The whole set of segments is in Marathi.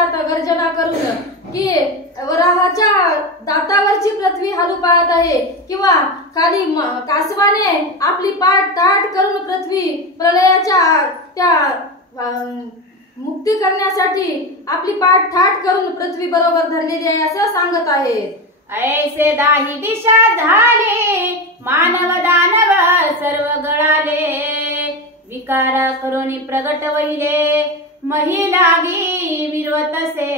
म्हणतात गर्जना करून की वराहाच्या दातावरची पृथ्वी हलू पाहत आहे, किंवा खाली कासवाने आपली पाठ ताट करून पृथ्वी प्रलयाच्या त्या मुक्ती करण्यासाठी आपली पाठ ठाट करून पृथ्वी बरोबर धरलेली आहे असं सांगत आहेत. ऐसे दाही दिशा झाले, मानव दानव सर्व गळाले, विकार करोनी प्रगट वहिले, महिलागी विरवतसे.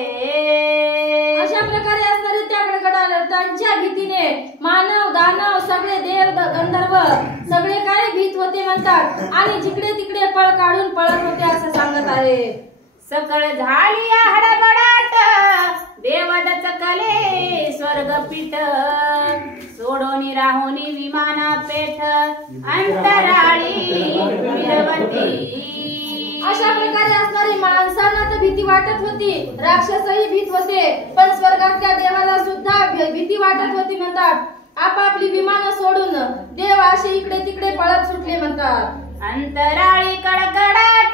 अशा प्रकारे असणारे त्या गडगडाटांच्या भीतीने मानव दानव सगळे देव गंधर्व सगळे काय भीत होते म्हणतात, आणि जिकडे तिकडे पळ काढून पळत होते असं सांगत आहे. सकळ झाली हडबडाट, देवद चकले स्वर्गपीठ, सोडोनी राहोनी विमाना पेठ, अंतराळी विरवती. अशा प्रकारे असणारी माणसांना तर भीती वाटत होती, राक्षसही भीत होते, पण स्वर्गातल्या देवाला सुद्धा भीती वाटत होती म्हणतात. आपापली विमानं सोडून देव असे इकडे तिकडे पळत सुटले म्हणतात. अंतराळी कडकडाट,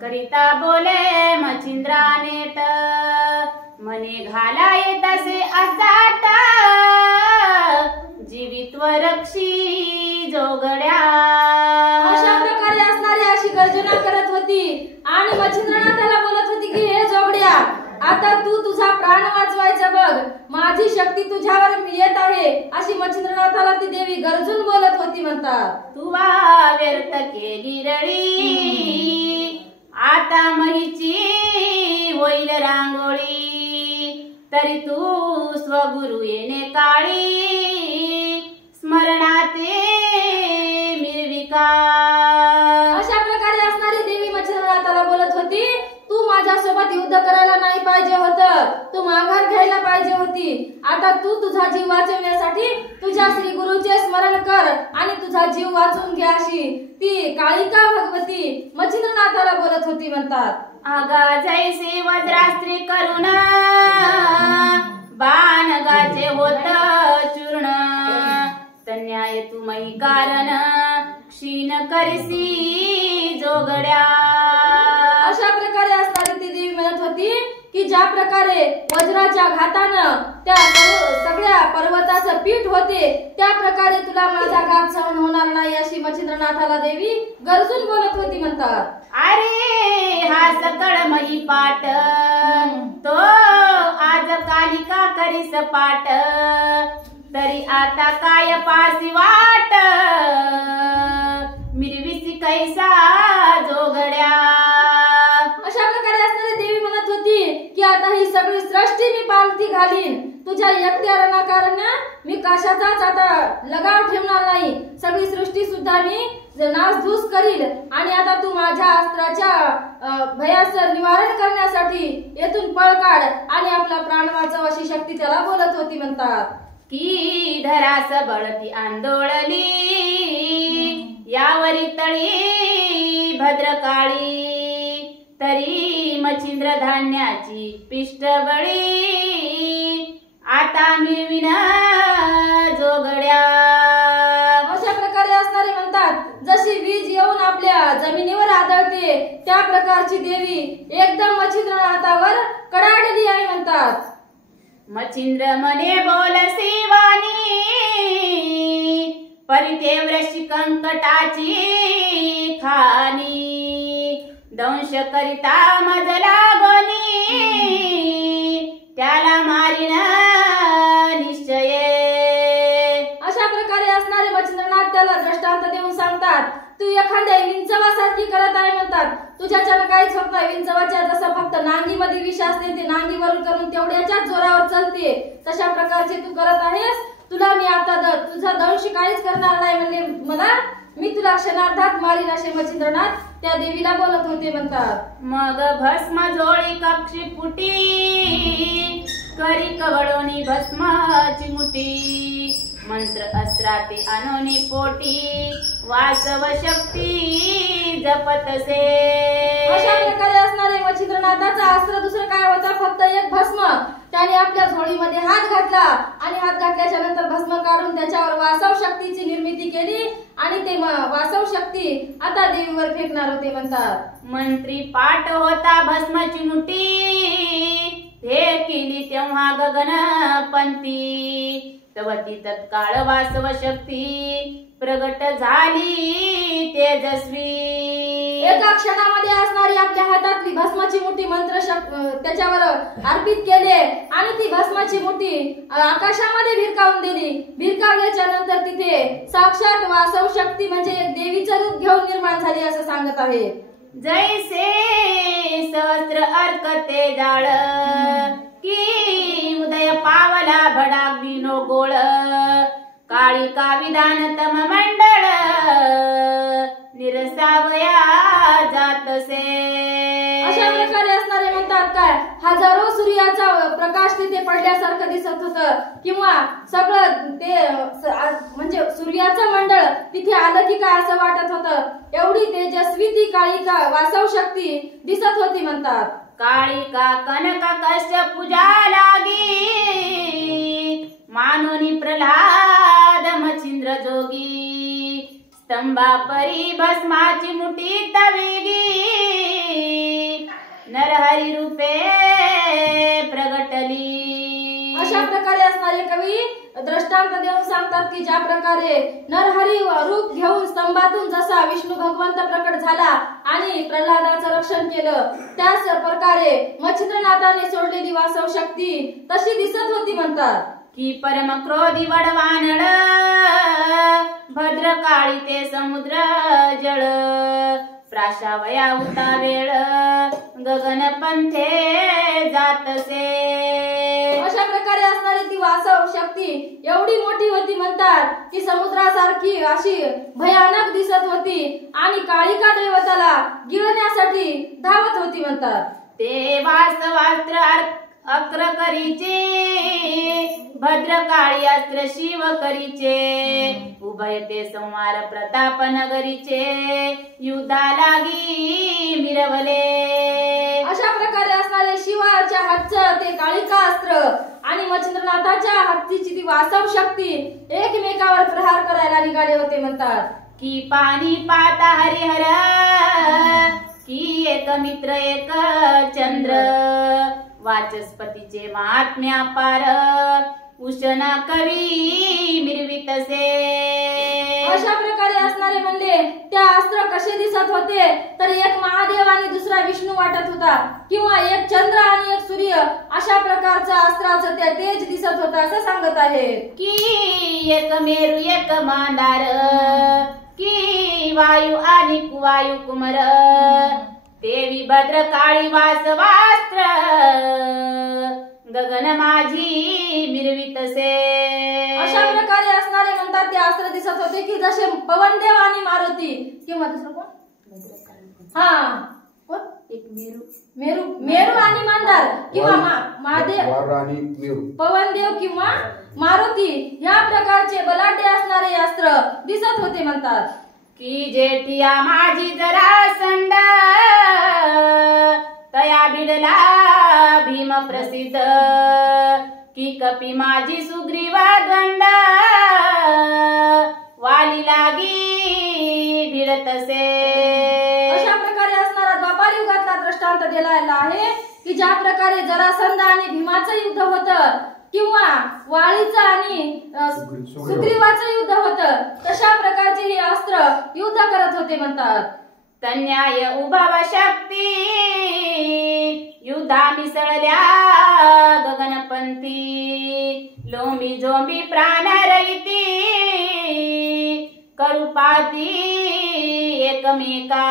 करिता बोले मच्छिंद्रा नेट, मने घाला येतसे अचाट, जीवित्व रक्षी जोगड्या. अशा प्रकारे असणारी अशी गर्जना करत होती आणि मच्छिंद्रनाथाला बोलत होती की हे जोगड्या, आता तू तुझा प्राण वाचवायचा बघ, माझी शक्ती तुझ्यावर येत आहे अशी मच्छिंद्रनाथाला ती देवी गरजून बोलत होती म्हणतात. तुवा व्यर्थ केली रळी, आता महीची होईल रांगोळी, तरी तू स्वगुरु येणे काळी, स्मरणाते मिरविका. अशा प्रकारे असणारी देवी मच्छिंद्रनाथाला बोलत होती, तू माझ्यासोबत युद्ध करायला नाही पाहिजे होतं, तू माघार घ्यायला पाहिजे होती. आता तू तुझा जीव वाचवण्यासाठी तुझ्या श्री गुरुचे स्मरण कर आणि तुझा जीव वाचवून घ्या अशी ती काळिका भगवती मच्छिंद्रनाथाला बोलत होती म्हणतात. आगा जैसे वज्रास्त्री करुण, बाण गाचे होत चूर्ण, तन्याय तुमई कारण, क्षीण करसी जोगड्या. अशा प्रकारे असणारी ती देवी म्हणत होती की ज्या प्रकारे वज्राच्या घातानं त्या सगळ्या पर्वताचं पीठ होते, त्या प्रकारे तुला माझा घात सहन होणार नाही अशी मच्छिंद्रनाथाला देवी गरजून बोलत होती म्हणतात. अरे हा सकळ मही पाट, तो आज कालिका करी सपाट, तरी आता काय पासी वाट, मिरविसी कैसा जोगड्या. अशा प्रकारे असणारी देवी म्हणत होती की आता ही सगळी सृष्टी मी पालथी घालीन, तुझ्या एकट्या रणाकारण मी कशाचाच आता लगाव ठेवणार नाही, सगळी सृष्टी सुद्धा मी नासधूस करील, आणि आता तू माझ्या अस्त्राच्या भयाचं निवारण करण्यासाठी येथून पळ काढ आणि आपला प्राण वाचव अशी शक्ती त्याला बोलत होती म्हणतात. की धरास बळती आंदोळली, यावरी तळी भद्रकाळी, तरी मच्छिंद्र धान्याची पिष्टबळी, आता मिळविन जोगड्या. अशा प्रकारे असणारे म्हणतात जशी वीज येऊन आपल्या जमिनीवर आदळते त्या प्रकारची देवी एकदम मच्छिंद्रनाथावर कडाडली आहे म्हणतात. मच्छिंद्र मने बोलसी वाणी, परितेव्र शिकंकटाची खानी, दंश करिता मजला गोनी, त्याला मारिन निश्चये. अशा प्रकारे असणारे मच्छिंद्रनाथ त्याला दृष्टांत देऊन सांगतात, तू एखाद्या विंचवासारखी करत आहे म्हणतात, तुझ्याच्यानं काहीच होत नाही. विंचवाच्या जसं फक्त नांगीमध्ये विष असते ते नांगीवरून करून तेवढ्याच्याच जोरावर चालते, तशा प्रकारचे तू करत आहेस. तुला मी आता तुझा दंश काहीच करणार नाही म्हणले मला, मी तुला क्षणार्धात मारीन असे मच्छिंद्रनाथ त्या देवीला बोलत होते म्हणतात. मग भस्म झोळी कक्षी फुटी, करी कवळोनी भस्माची मुठी, मंत्र अस्त्राते अनोनी पोटी, वासव शक्ती जपतसे. अशा प्रकारे असणारे मच्छिंद्रनाथ मच्छिंद्रनाथाचा अस्त्र दुसरं काय होतं, फक्त एक भस्म. त्याने आपल्या झोळीमध्ये हात घातला आणि हात घातल्याच्या नंतर भस्म काढून त्याच्यावर वासव शक्तीची निर्मिती केली आणि ते वासव शक्ती आता देवीवर फेकणार होते म्हणतात. मंत्री पाठ होता भस्माची मुठी, फेकिली तेव्हा गगनपंथी, तवती तत्काळ वासव शक्ती प्रगट झाली तेजस्वी. एका क्षणामध्ये असणारी आपल्या हातातली भस्माची मुठी मंत्र त्याच्यावर अर्पित केले आणि ती भस्माची मुठी आकाशामध्ये भिरकावून दिली. भिरकावल्याच्या नंतर तिथे साक्षात वासव शक्ती म्हणजे एक देवीचं रूप घेऊन निर्माण झाली असं सांगत आहे. जैसे सहस्त्र अर्क ते जाळ, की उदय पावला भडाग्निनो गोळ, काळिका विधान तम मंडळ, निरसावया जातसे. अशा प्रकारे असणारे म्हणतात काय, हजारो सूर्याचा प्रकाश तिथे पडल्यासारखं दिसत होतं किंवा सगळं ते म्हणजे सूर्याचं मंडळ तिथे आलं की काय असं वाटत होतं. एवढी तेजस्वी ती काळिका वासव शक्ती दिसत होती म्हणतात. काळिका कनक कश्यप पूजा लागी, मानोनी प्रल्हाद मच्छिंद्र जोगी, स्तंभा परी भस्माची मुठी तविगी, नरहरी रूपे प्रगटली. अशा प्रकारे असणारे कवी दृष्टांत देऊन सांगतात की ज्या प्रकारे नरहरी रूप घेऊन स्तंभातून जसा विष्णू भगवंत प्रकट झाला आणि प्रल्हादाचं रक्षण केलं, त्याच प्रकारे मच्छिंद्रनाथाने सोडलेली वासव शक्ती तशी दिसत होती म्हणतात. की परम क्रोधी वडवानळ, भद्रकाळी ते समुद्र जळ, प्राशावया उता वेळ, गगन पंथे जातसे. अशा प्रकारे असणारी ती वासव शक्ती एवढी मोठी होती म्हणतात की समुद्रासारखी अशी भयानक दिसत होती आणि काळिका दैवताला गिळण्यासाठी धावत होती म्हणतात. ते वासवास्त्र अक्र करीचे, भद्रकाळी अस्त्र शिव करीचे, उभय ते संवार प्रताप नगरीचे, युद्धा लागी मिरवले. अशा प्रकारे असणारे शिवाच्या हातचं ते काळिका अस्त्र आणि मच्छिंद्रनाथाच्या हातीची ती वासव शक्ती एकमेकावर प्रहार करायला निघाले होते म्हणतात. की पाणी पाता हरिहर, की एक मित्र एक चंद्र, वाचस्पतीचे महात्म्या पार, उषना कवी मिरवितसे. अशा प्रकारे असणारे म्हणले त्या अस्त्र कसे दिसत होते तर एक महादेव आणि दुसरा विष्णू वाटत होता किंवा एक चंद्र आणि एक सूर्य, अशा प्रकारचं अस्त्राचं ते तेज दिसत होतं असं सांगत आहे. की एक मेरू एक मांदार, की वायू आणि कुवायू कुमर, देवी भद्रकाळी वासवास्त्र, गगन माझी मिरवितसे. अशा प्रकारे असणारे म्हणतात ते अस्त्र दिसत होते की जसे पवनदेव आणि मारुती किंवा दुसरं कोण, कोण, एक मेरू मेरू मेरू आणि मांदार किंवा महादेव, पवनदेव किंवा मारुती ह्या प्रकारचे बलाढ्य असणारे अस्त्र दिसत होते म्हणतात. की जेठिया माझी जरा संड, तया भिडला भीम प्रसिद्ध, की कपी माझी सुग्रीवा दंड, वाली लागी भिडतसे. अशा प्रकारे असणारा द्वापार युगातला दृष्टांत दिलेला आहे की ज्या प्रकारे जरासंध आणि भीमाचं युद्ध होतं किंवा वाळीचं आणि सुग्रीवाचं युद्ध होतं, तशा प्रकारचे हे अस्त्र युद्ध करत होते म्हणतात. तन्याय उभव शक्ती, युद्धा मिसळल्या गगनपंथी, लोंबी जोंबी प्राण रहिती, करूपाती एकमेका.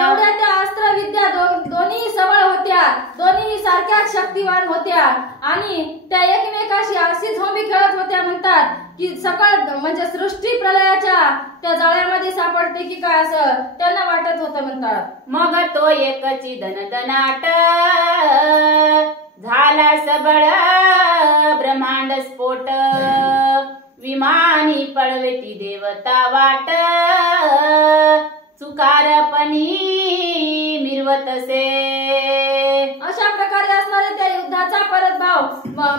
एवढ्या त्या अस्त्र विद्या दोन्ही सबळ होत्या, दोन्ही सारख्याच शक्तिवान होत्या आणि त्या एकमेकाशी अशी झोंबी खेळत होत्या म्हणतात की सकळ म्हणजे सृष्टी प्रलयाच्या त्या जाळ्यामध्ये सापडते की काय असं त्यांना वाटत होतं म्हणतात. मग तो एकची धनधनाट, झाला सबळ ब्रह्मांड स्फोट, विमानी पळवेती देवता वाट, चुकारपणी मिरवतसे. अशा प्रकारे असणारे त्या युद्धाचा परतभाव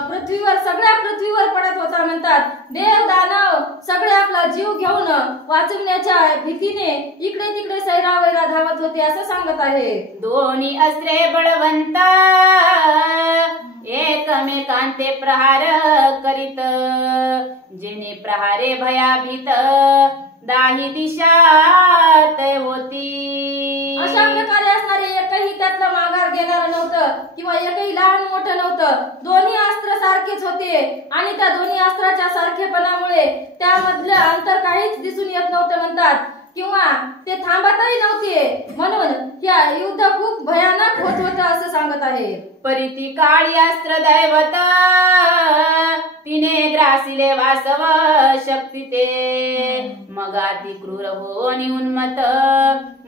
पृथ्वीवर सगळ्या पृथ्वीवर पडत होता म्हणतात. देव दानव सगळे आपला जीव घेऊन वाचवण्याच्या भीतीने इकडे तिकडे सैरावैरा धावत होते असं सांगत आहे. दोन्ही अस्त्रे बळवंत एकमेकांते प्रहार करीत, जेणे प्रहारे भयाभीत दाही दिशा तय होती. अशा प्रकारे असणारे एकही त्यातलं माघार घेणार नव्हतं किंवा एकही लहान मोठं नव्हतं. दोन्ही अस्त्र सारखेच होते आणि त्या दोन्ही अस्त्राच्या सारखेपणामुळे त्यामधलं अंतर काहीच दिसून येत नव्हतं म्हणतात किंवा ते थांबतही नव्हते. म्हणून या युद्ध खूप भयानक होत होतं असं सांगत आहे. परिती काळी अस्त्र दैवत तिने ग्रासिले वासव शक्ती ते, मगाती क्रूर होनी उन्मत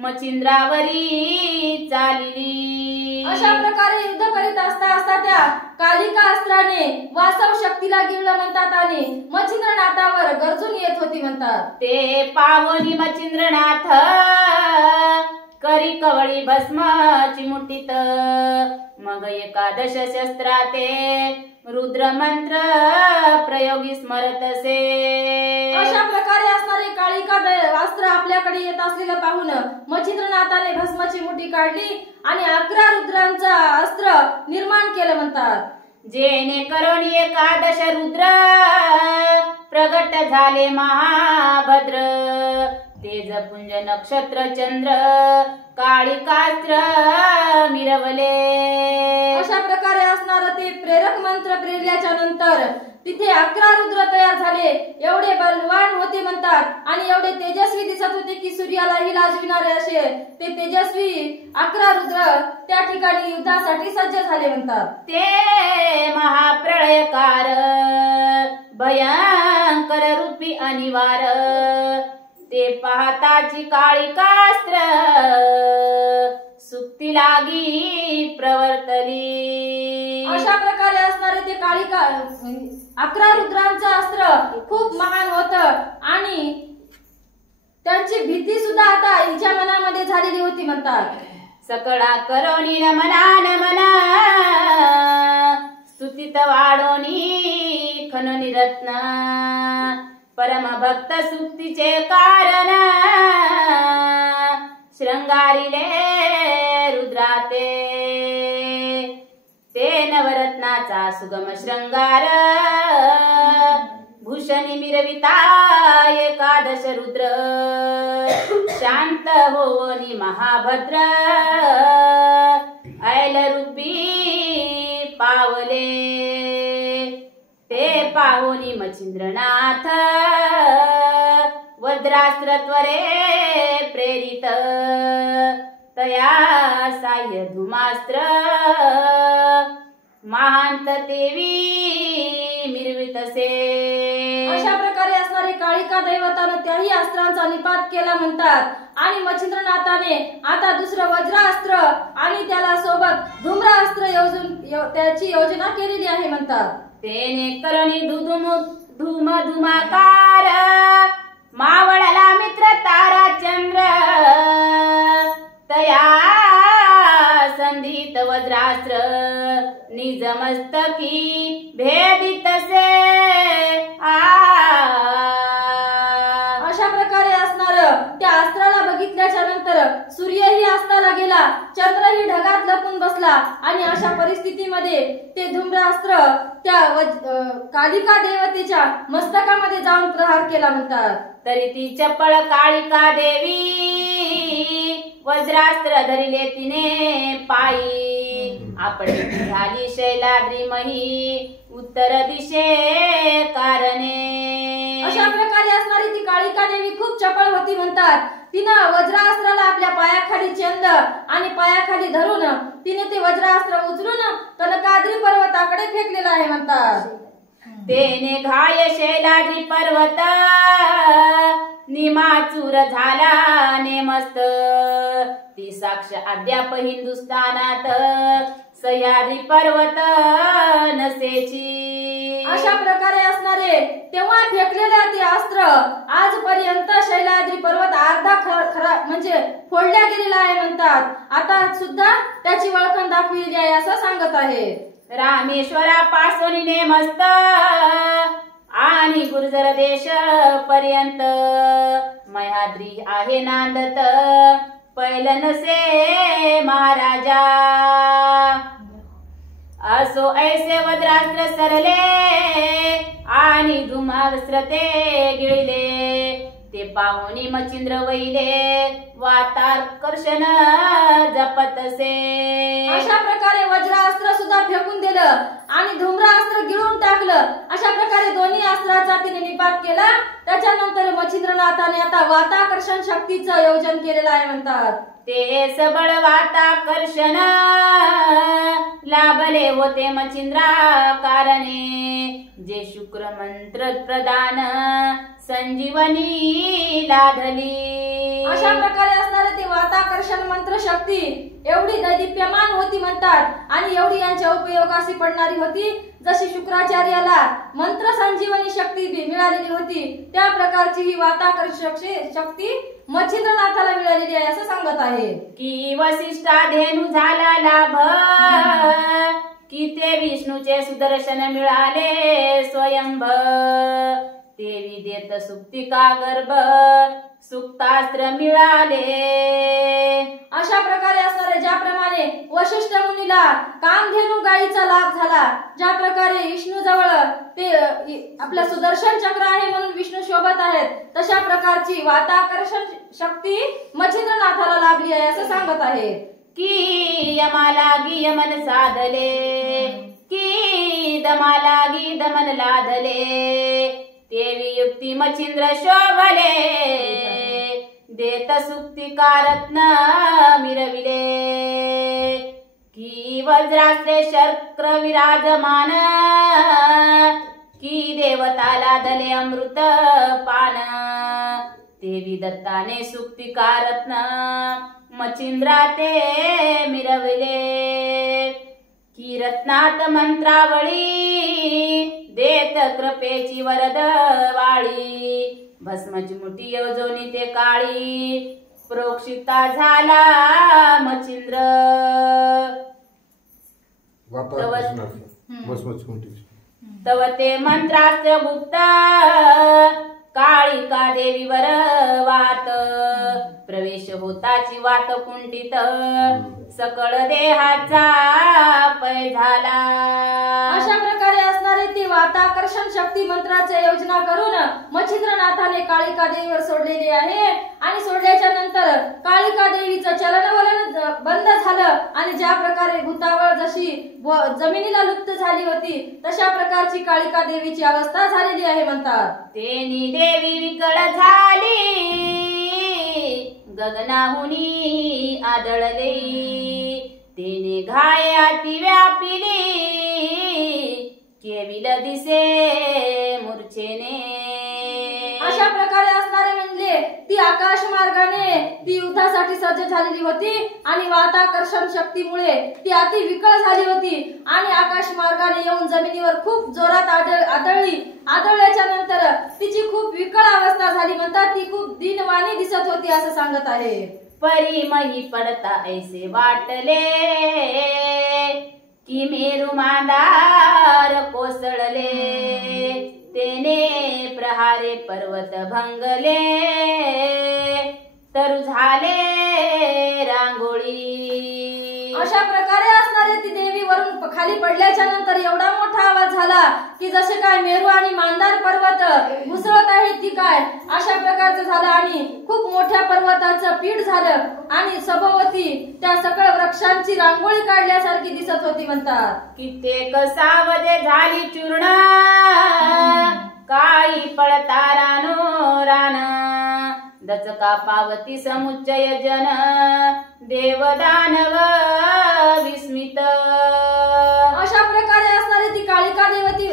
मचिंद्रावरी चालिली. अशा प्रकारे युद्ध करीत असता असता त्या कालिका अस्त्राने वासव शक्तीला गिळलं म्हणतात आणि मच्छिंद्रनाथावर गरजून येत होती म्हणतात. ते पावनी मच्छिंद्रनाथ करी कवळी भस्म चिमुटीत, मग एकादश शस्त्राते रुद्र मंत्र प्रयोगी स्मरतसे. अशा प्रकारे असणारे कालिका अस्त्र आपल्याकडे येत असलेलं पाहून मच्छिंद्रनाथाने भस्माची मुठी काढली आणि 11 रुद्रांचा अस्त्र निर्माण केलं म्हणतात. जेणे करून एकादश रुद्र प्रगट झाले महाभद्र, तेजपुंज नक्षत्र चंद्र काळिकास्त्र मिरवले. अशा प्रकारे असणार ते प्रेरक मंत्र प्रेरल्याच्या नंतर तिथे 11 रुद्र तयार झाले. एवढे बलवान होते म्हणतात आणि एवढे तेजस्वी दिसत होते की सूर्यालाही लाजविणारे असे ते तेजस्वी 11 रुद्र त्या ठिकाणी युद्धासाठी सज्ज झाले म्हणतात. ते महाप्रळयकार भयंकर रूपी अनिवार, ते पाहताची काळिकास्त्र सुक्ती लागी प्रवर्तली. अशा प्रकारे असणारे ते कालिका 11 रुद्रांचं अस्त्र खूप महान होतं आणि त्यांची भीती सुद्धा आता हिच्या मनामध्ये झालेली होती म्हणतात. सकळा करोनी नमना नमना स्तुतीत वाढोनी खननी रत्न, परम भक्त सुक्तीचे कारण श्रंगारिले रुद्राते, ते नवरत्नाचा सुगम श्रंगार भूषणी मिरविता एकादश रुद्र, शांत होवनी महाभद्र ऐल रूपी पावले. ते पाहुनी मच्छिंद्रनाथ वज्रास्त्र त्वरे प्रेरित, तया साह्य धुमास्त्र महांत देवी मिरवितसे. अशा प्रकारे असणारे काळिका दैवतानं त्याही अस्त्रांचा निपात केला म्हणतात आणि मच्छिंद्रनाथाने आता दुसरं वज्रास्त्र आणि त्याला सोबत धूम्रास्त्र त्याची योजना केलेली आहे म्हणतात. तेने करणी धूम धुमाकार मावळला मित्र तारा चंद्र, तया संधीत वज्रास्त्र निज मस्तकी भेदितसे. अशा प्रकारे असणार त्या अस्त्राला बघितल्याच्या नंतर सूर्यही अस्ताला गेला, चंद्रही ढगात लपून बसला आणि अशा परिस्थितीमध्ये ते धूम्रास्त्र त्या कालिका देवतेच्या मस्तकामध्ये जाऊन प्रहार केला म्हणतात. तरी ती चपळ काळिका देवी वज्रास्त्र धरिले तिने पायी, आपली झाली शैलाद्री मही उत्तर दिशे कारणे. अशा प्रकारे असणारी ती काळिका देवी खूप चपळ होती म्हणतात. तिनं वज्रास्त्राला आपल्या पायाखाली चंद आणि पायाखाली धरून तिने ते वज्रास्त्र उचलून कनकाद्री पर्वताकडे फेकलेलं आहे म्हणतात. तेने घाय शैलाद्री पर्वत निमाचूर झाला नेमस्त, ती साक्ष अद्याप हिंदुस्थानात सह्याद्री पर्वत नसेची. अशा प्रकारे असणारे तेव्हा फेकलेले ते अस्त्र आजपर्यंत शैलाद्री पर्वत अर्धा खरा म्हणजे फोडल्या गेलेला आहे म्हणतात. आता सुद्धा त्याची वळखण दाखविली आहे असं सांगत आहे. रामेश्वरापासून नेमस्त आणि गुर्जर देश पर्यंत मह्याद्री आहे नांदत पैलनसे महाराजा. असो ऐसे वज्रास्त्र सरले आणि धुमास्त्र ते गिळले ते पाहुणी मच्छिंद्र वैले वाताकर्षण जपतसे. अशा प्रकारे वज्रास्त्र सुद्धा फेकून दिलं आणि धूम्रास्त्र गिळून टाकलं. अशा प्रकारे दोन्ही अस्त्राचा तिने निपात केला. त्याच्यानंतर मच्छिंद्रनाथाने आता वाताकर्षण शक्तीचं योजन केलेलं आहे म्हणतात. ते सबळ वाताकर्षण लाभले होते मच्छिंद्रा कारणे जे शुक्र मंत्र प्रदान संजीवनी लाधली. अशा प्रकारे असणारे ते वाताकर्षण मंत्र शक्ती एवढी दैदिप्यमान होती म्हणतात आणि एवढी यांच्या उपयोगाशी पडणारी होती जशी शुक्राचार्याला मंत्र संजीवनी शक्ती मिळालेली होती त्या प्रकारची ही वाताकर्षक शक्ती मच्छिंद्रनाथाला मिळालेली आहे असं सांगत आहे. की वसिष्ठा धेनु झाला लाभ की ते विष्णूचे सुदर्शन मिळाले स्वयंभ देवी देत सुप्तिका गर्भ सुक्तास्त्र मिळाले. अशा प्रकारे असणारे ज्याप्रमाणे वशिष्ठ मुनीला कामधेनू गायीचा लाभ झाला ज्या प्रकारे विष्णू जवळ ते आपलं सुदर्शन चक्र आहे म्हणून विष्णू शोभत आहेत तशा प्रकारची वाताकर्षण शक्ती मच्छिंद्रनाथाला लाभली आहे असं सांगत आहे. की यमालागी यमन साधले की दमालागी दमन लाधले देवी युक्ती मच्छिंद्र शोभले देत सुक्तिकारत्न मिरविले. की वज्रास्त्रे शक्र विराजमान की देवता लाधले अमृत पान देवी दत्ताने सुक्तिकारत्न मच्छिंद्रा ते मिरविले. की रत्नात मंत्रावळी देत कृपेची वरद वाळी भस्मची मुठी योजोनी ते काळी प्रोक्षिता झाला मच्छिंद्र. तव ते मंत्रास्त्र गुप्त काळिका देवीवर वात प्रवेश होताची वात कुंठित सकळ देहाचा पय झाला. अशा प्रकारे असणारे ती वाताकर्षण शक्ती मंत्राची योजना करून मच्छिंद्रनाथाने काळिका देवीवर सोडलेली आहे आणि सोडल्याच्या नंतर काळिका देवीचं चलनवलन बंद झालं आणि ज्या प्रकारे भूतावळ जशी जमिनीला लुप्त झाली होती तशा प्रकारची काळिका देवीची अवस्था झालेली आहे म्हणतात. तेनी देवी विकळ झाली गगनाहुनी आदळले तेने घाय अति व्यापिली केविल दिसे मूर्छेने. अशा प्रकारे असणारे म्हणजे ती आकाश मार्गाने ती युद्धासाठी सज्ज झालेली होती आणि वाताकर्षण शक्तीमुळे ती अति विकळ झाली होती आणि आकाश मार्गाने येऊन जमिनीवर खूप जोरात आदळल्याच्या नंतर तिची खूप विकळ अवस्था झाली म्हणतात. ती खूप दीनवाणी दिसत होती असं सांगत आहे. परी मही पडता ऐसे वाटले की मेरू मांदार कोसळले तेने प्रहारे पर्वत भंगले तरु झाले रांगोळी. अशा प्रकारे असणारे ती देवी वरून खाली पडल्याच्या नंतर एवढा मोठा आवाज झाला की जसे काय मेरू आणि मांदार पर्वत घुसळत आहेत की काय अशा प्रकारचं झालं आणि खूप मोठ्या पर्वताचं पीठ झालं आणि सभोवती त्या सकळ वृक्षांची रांगोळी काढल्यासारखी दिसत होती म्हणतात. कित्येक सावजे झाली चूर्ण काळी पळता रानो रान दचका पावती समुच्चय जन देवदानव विस्मित. अशा प्रकारे असणारी ती काळिका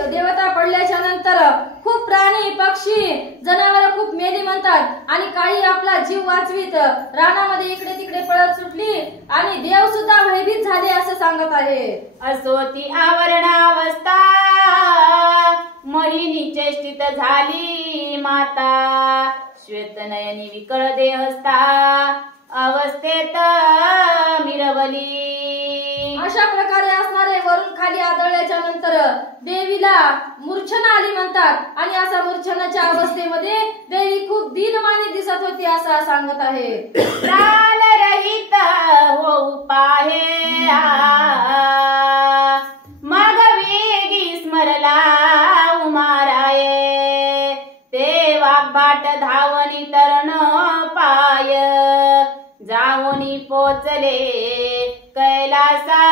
देवता पडल्याच्या नंतर खूप प्राणी पक्षी जनावर खूप मेली म्हणतात आणि काळी आपला जीव वाचवीत रानामध्ये इकडे तिकडे पळत सुटली आणि देव सुद्धा भयभीत झाले असं सांगत आहे. असो ती आवरणावस्था मोहिनी चेष्टित झाली माता, श्वेतनयनी विकळ देहस्था अवस्थेत मिरवली. अशा प्रकारे असणारे वरून खाली आदळल्याच्या नंतर देवीला मूर्छना आली म्हणतात आणि अशा मूर्छनाच्या अवस्थेमध्ये देवी खूप दीनमानी दिसत होती असं सांगत आहे. प्राण रहित होऊ पाहे मग वेगी स्मरला उमाराये, ते वाघबाट धावनी तरण पाय, जाऊनी पोचले कैलासा.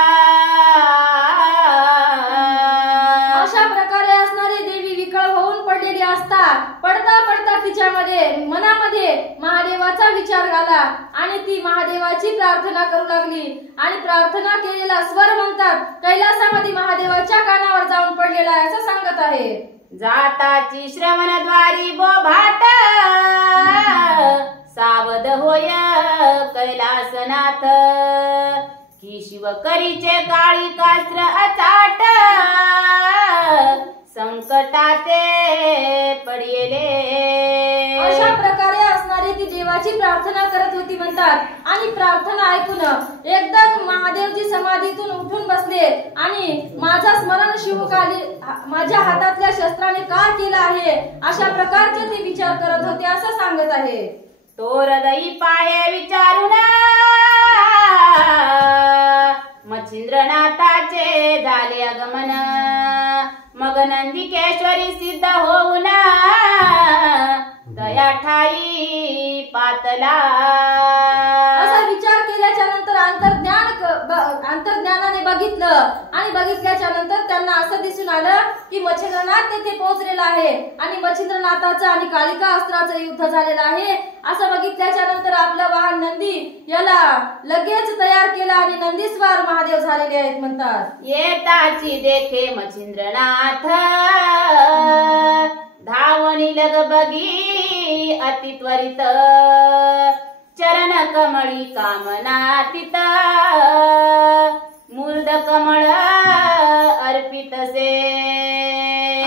अशा प्रकारे असणारी देवी विकळ होऊन पडलेली असता पडता पडता तिच्यामध्ये मनामध्ये महादेवाचा विचार झाला आणि ती महादेवाची प्रार्थना करू लागली आणि प्रार्थना केलेला स्वर म्हणतात कैलासामध्ये महादेवाच्या कानावर जाऊन पडलेला आहे असं सांगत आहे. जाताची श्रवणद्वारी बोभाट, सावध होय कैलासनाथ, की शिवकरीचे काळिकास्त्र अचाट, संकटाते पडिले. अशा प्रकारे असणारी ती देवाची प्रार्थना करत होती म्हणतात आणि प्रार्थना ऐकून एकदम महादेवजी समाधीतून उठून बसले आणि माझा स्मरण शिवकाली माझ्या हातातल्या शस्त्राने का केला आहे अशा प्रकारचे ते विचार करत होते असं सांगत आहे. तो हृदयी पाहे विचारून मच्छिंद्रनाथाचे झाले आगमन, मग नंदिकेश्वरी सिद्ध होऊन दया ठाई पातला. असा विचार केल्याच्या नंतर अंतर्ज्ञानाने बघितलं आणि बघितल्याच्या नंतर त्यांना असं दिसून आलं की मच्छिंद्रनाथ तेथे पोहोचलेला आहे आणि मच्छिंद्रनाथाचं आणि कालिका अस्त्राचं युद्ध झालेलं आहे. असं बघितल्याच्या नंतर आपलं वाहन नंदी याला लगेच तयार केला आणि नंदीस्वार महादेव झालेले आहेत म्हणतात. येताची देखे मच्छिंद्रनाथ, धावणी लगबगी अति त्वरित, चरण कमळी कामनातीत, मूर्ध कमळ अर्पितसे.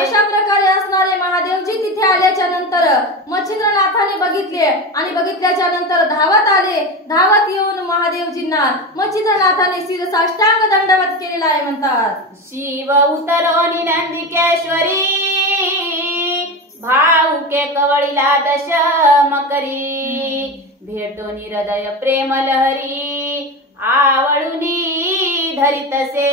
अशा प्रकारे असणारे महादेवजी तिथे आल्याच्या नंतर मच्छिंद्रनाथाने बघितले आणि बघितल्याच्या नंतर धावत आले. धावत येऊन महादेवजींना मच्छिंद्रनाथाने शिरसाष्टांग दंडवत केलेला आहे म्हणतात. शिव उतरोनी नंदिकेश्वरी, भाऊके कवळीला दश मकरी, भेटोनी हृदय प्रेम लहरी, आवळुनी धरितसे.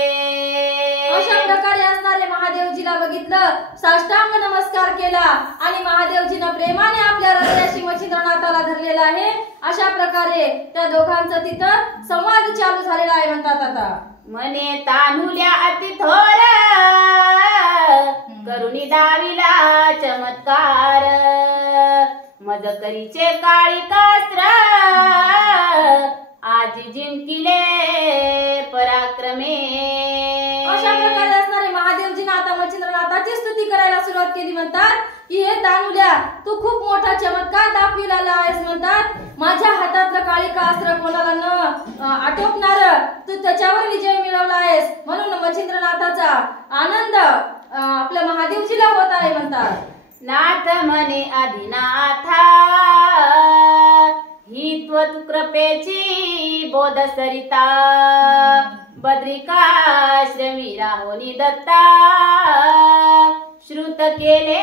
अशा प्रकारे असणारे महादेवजीला बघितलं, साष्टांग नमस्कार केला आणि महादेवजीनं प्रेमाने आपल्या हृदयाशी मच्छिंद्रनाथाला धरलेला आहे. अशा प्रकारे त्या दोघांचा तिथं संवाद चालू झालेला आहे म्हणतात. आता मने तानुल्या अति थोर, करुणी दाविला चमत्कार, मजकरीचे काळिकास्त्र, आज जिंकिले पराक्रमे. अशा प्रकारे असणारे महादेवजीनं आता मच्छिंद्रनाथाची स्तुती करायला सुरुवात केली म्हणतात की हे दानुल्या तू खूप मोठा चमत्कार दाखविलेला आहेस म्हणतात. माझ्या हातातलं काळिका अस्त्र कोणाला न आटोपणार तू त्याच्यावर विजय मिळवला आहेस म्हणून मच्छिंद्रनाथाचा आनंद आपल्या महादेवजीला होत आहे म्हणतात. नाथ म्हणे आदिनाथा, ही त्वत कृपेची बोध सरिता, बद्रिकाश्रमी राहोनी दत्ता, श्रुत केले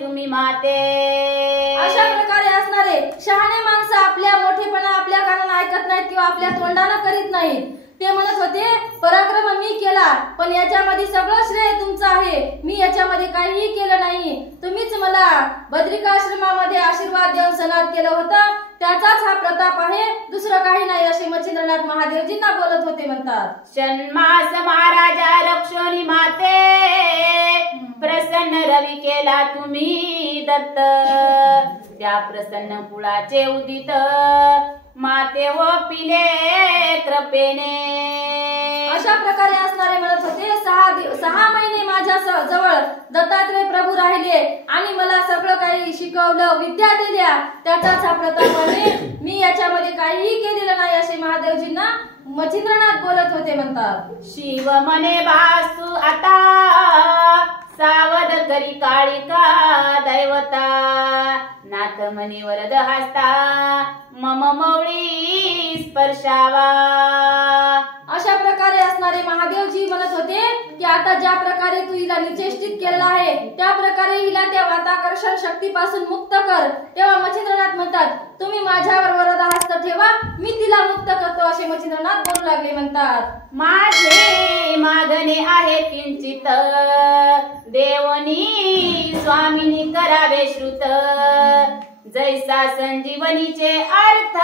तुम्ही माते. अशा प्रकारे असणारे शहाणे माणसं आपल्या मोठेपणा आपल्या कानानं ऐकत नाहीत किंवा आपल्या तोंडानं करीत नाहीत. ते म्हणत होते पराक्रम मी केला पण याच्यामध्ये सगळं श्रेय तुमचं आहे, मी याच्यामध्ये काहीही केलं नाही, तुम्हीच मला बद्रिकाश्रमामध्ये आशीर्वाद देऊन सनात केलं होतं, त्याचाच हा प्रताप आहे, दुसरं काही नाही असे मच्छिंद्रनाथ महादेवजींना बोलत होते म्हणतात. षण्मास महाराजा रक्षोनी माते, प्रसन्न रवी केला तुम्ही दत्त, त्या प्रसन्न कुळाचे उदित, माते व पिले कृपेने. अशा प्रकारे असणारे म्हणत होते 6 महिने माझ्या जवळ दत्तात्रय प्रभू राहिले आणि मला सगळं काही शिकवलं, विद्या दिल्या, त्याचाच हा प्रताप आहे, मी याच्यामध्ये काहीही केलेलं नाही असे महादेवजींना मच्छिंद्रनाथ बोलत होते म्हणतात. शिव मने वास्तू आता सावध करी काळिका दैवता नाथ मनी वरद हस्ता मम मौळी स्पर्शावा. अशा प्रकारे असणारे महादेवजी म्हणत होते की आता ज्या प्रकारे तू हिला निचेष्टित केलेला आहे त्या प्रकारे हिला त्या वाताकर्षण शक्तीपासून मुक्त कर. तेव्हा मच्छिंद्रनाथ म्हणतात तुम्ही माझ्यावर वरद हस्त ठेवा मी तिला मुक्त करतो असे मच्छिंद्रनाथ बोलू लागले. म्हणतात माझे मागणे आहे किंचित देवनी स्वामिनी करावे श्रुत जैसा संजीवनीचे अर्थ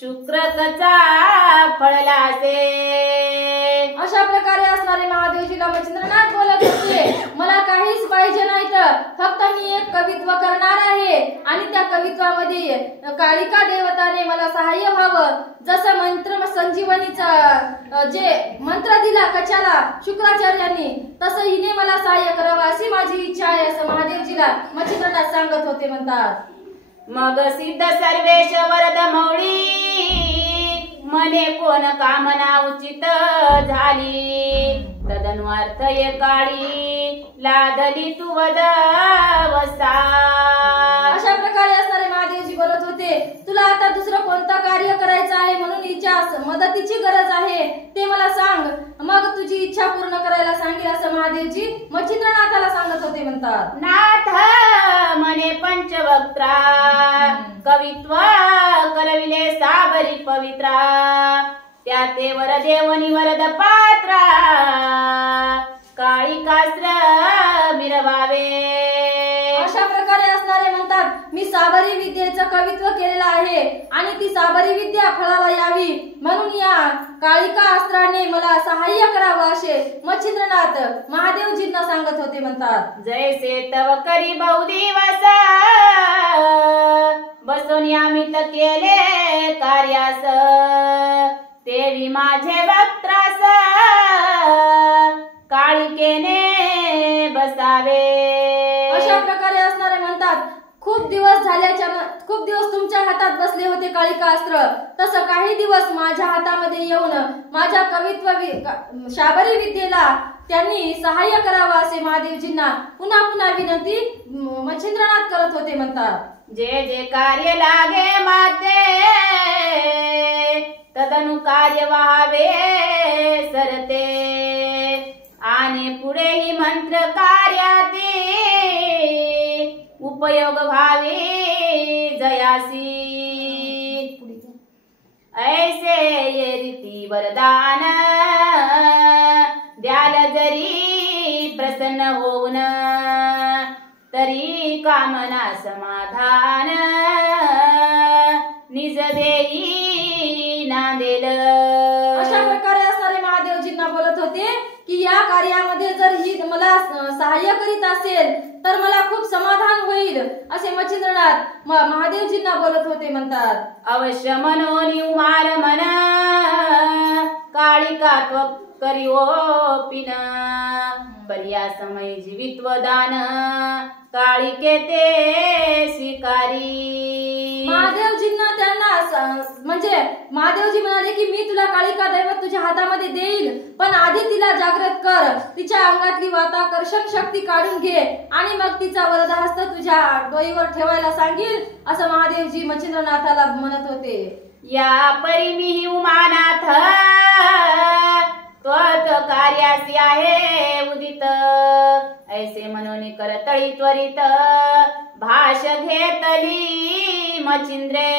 शुक्रकचा फळलासे. अशा प्रकारे असणारे महादेवजीला मच्छिंद्रनाथ बोलत होते मला काहीच पाहिजे नाही तर फक्त मी एक कवित्व करणार आहे आणि त्या कवित्वामध्ये काळिका देवताने मला सहाय्य व्हावं. जसं मंत्र संजीवनीचा जे मंत्र दिला कचाला शुक्राचार्यांनी तसं हिने मला सहाय्य करावं अशी माझी इच्छा आहे असं महादेवजीला मच्छिंद्रनाथ सांगत होते. म्हणतात मग सिद्ध सर्वेश वरद मौळी मने कोण कामना उचित झाली तदनुअर्थ ये काळी लादली तू वद वसा. अशा प्रकारे असणारे महादेवजी बोलत होते तुला आता दुसरं कोणतं कार्य करायचं आहे म्हणून हिच्या मदतीची गरज आहे ते मला सांग मग तुझी इच्छा पूर्ण करायला सांगेल असं महादेवजी मच्छिंद्रनाथाला सांगत होते. म्हणतात नाथ मने पंचवक्त्रा कवित्व करविले साबरी पवित्रा त्या ते वरदेवनी वरद पात्रा काळिकास्त्र मिरवावे. अशा प्रकारे असणारे म्हणतात मी साबरी विद्येचं कवित्व केलेलं आहे आणि ती साबरी विद्या फळाला यावी म्हणून या काळिका अस्त्राने मला सहाय्य करावं असे मच्छिंद्रनाथ महादेवजींना सांगत होते. म्हणतात जैसे तव करी बहुदिवस बसून अमित केले कार्यास तेवी माझे वक्त्रास काळिकेने बसावे. अशा प्रकारे असणारे म्हणतात खूप दिवस तुमच्या हातात बसले होते काळिका अस्त्र तसं काही दिवस माझ्या हातामध्ये येऊन माझ्या कवित्व शाबरी विद्येला त्यांनी सहाय्य करावं असे महादेवजींना पुन्हा पुन्हा विनंती मच्छिंद्रनाथ करत होते. म्हणतात जे जे कार्य लागे माते तदनु कार्य व्हावे सरते आणि पुढेही मंत्र कार्याती उपयोग व्हावे जयासी. ऐसे ये रीती वरदान द्याल जरी प्रसन्न होऊन तरी कामना समाधान निज देई नांदेल. अशा प्रकारे असणारे महादेवजींना बोलत होते की या कार्यामध्ये जर ही मला सहाय्य करीत असेल तर मला खूप समाधान होईल असे मच्छिंद्रनाथ महादेवजींना बोलत होते. म्हणतात अवश्य मनोनी उमार मन काळिका करिओ पिन पर्या समय जीवित्व दान काळिके ते स्वीकारी. महादेवजींना त्यांना म्हणजे महादेवजी म्हणाले की मी तुला काळिका दैवत तुझ्या हातामध्ये देईल पण आधी तिला जागृत कर तिच्या अंगातली वाताकर्षण शक्ती काढून घे आणि मग तिचा वरदहस्त तुझ्या डोईवर ठेवायला सांगील असं महादेवजी मच्छिंद्रनाथाला म्हणत होते. या परी मी उमानाथ त्वत कार्यासी आहे उदित ऐसे म्हणून करतळी त्वरित भाष घेतली मच्छिंद्रे.